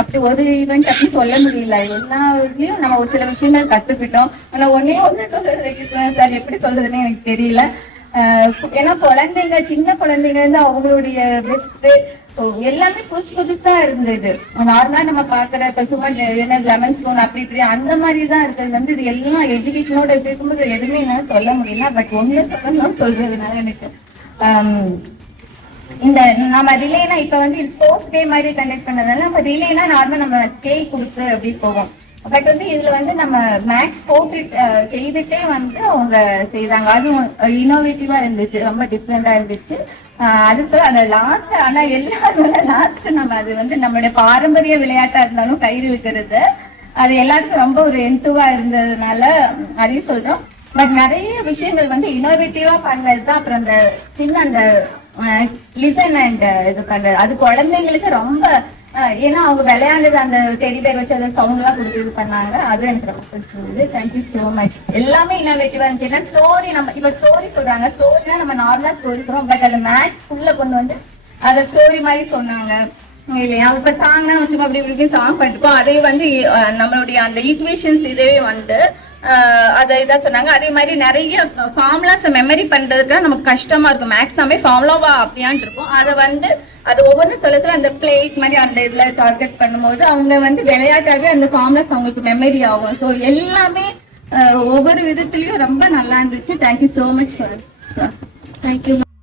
அப்படி ஒரு ஈவெண்ட் அப்படி சொல்ல முடியல. எல்லா இதுலயும் நம்ம ஒரு சில விஷயங்கள் கத்துக்கிட்டோம். ஆனா ஒண்ணே சொல்றது சார், எப்படி சொல்றதுன்னு எனக்கு தெரியல. ஏன்னா குழந்தைங்க, சின்ன குழந்தைங்க இருந்து அவங்களுடைய பெஸ்ட் எல்லாமே புதுசா இருந்தது. நார்மலா நம்ம பாக்குற இப்ப சும்மா லெமன் ஸ்பூன் அப்படி இப்படி அந்த மாதிரிதான் இருக்கிறது வந்து இது எல்லாம் எஜுகேஷனோட இருக்கும்போது எதுவுமே என்னால சொல்ல முடியல. பட் ஒண்ணு சொல்லணும்னு சொல்றதுனால எனக்கு இந்த நம்ம ரிலேனா இப்ப வந்து ஸ்போர்ட்ஸ் டே மாதிரி கண்டக்ட் பண்ணதுனால நம்ம ரிலேனா நார்மலா நம்ம ஸ்கேல் கொடுத்து அப்படி போவோம். பட் வந்து இதுல வந்து நம்ம மேக்ஸ் போட்டு செய்துட்டே வந்து அவங்க செய்தாங்க. அதுவும் இனோவேட்டிவா இருந்துச்சு, ரொம்ப டிஃப்ரெண்டா இருந்துச்சு. அதுக்கு சொல்ல அந்த லாஸ்ட், ஆனா எல்லாரும் லாஸ்ட் நம்ம அது வந்து நம்மளுடைய பாரம்பரிய விளையாட்டா இருந்தாலும் கயிறு இழுக்கிறது அது எல்லாருக்கும் ரொம்ப ஒரு எந்துவா இருந்ததுனால அதையும் சொல்றோம். பட் நிறைய விஷயங்கள் வந்து இனோவேட்டிவா பண்ணதுதான். அப்புறம் அந்த சின்ன அந்த லிசன் அண்ட் இது பண்றது அது குழந்தைங்களுக்கு ரொம்ப, ஏன்னா அவங்க விளையாண்டது அந்த டெடி பேர் வச்சு அந்த சவுண்ட் எல்லாம் கொடுத்து இது பண்ணாங்க. அது எனக்கு ரொம்ப பிடிச்சிருந்தது. Thank you so much. எல்லாமே இனோவேட்டிவா இருந்துச்சு. ஏன்னா ஸ்டோரி, நம்ம இப்ப ஸ்டோரி சொல்றாங்க, ஸ்டோரினா நம்ம நார்மலா ஸ்டோரி சொல்றோம். பட் அந்த மேக்ஸ் உள்ள கொண்டு வந்து அதை ஸ்டோரி மாதிரி சொன்னாங்க இல்லையா. இப்ப சாங்னா வச்சுக்கோ, அப்படி இப்படி சாங் பண்ணிருப்போம். அதே வந்து நம்மளுடைய அந்த ஈக்குவேஷன்ஸ் இதே வந்து அதை இதான் சொன்னாங்க. அதே மாதிரி நிறைய ஃபார்முலாஸ் மெமரி பண்றதுக்கு நமக்கு கஷ்டமா இருக்கும். மேக்ஸாமே ஃபார்முலாவா அப்படியான் இருக்கும். அதை வந்து அது ஒவ்வொன்றும் சொல்ல அந்த பிளேட் மாதிரி அந்த இதுல டார்கெட் பண்ணும்போது அவங்க வந்து விளையாட்டாவே அந்த ஃபார்முலாஸ் அவங்களுக்கு மெமரி ஆகும். ஸோ எல்லாமே ஒவ்வொரு விதத்துலயும் ரொம்ப நல்லா இருந்துச்சு. Thank you so much for. Thank you.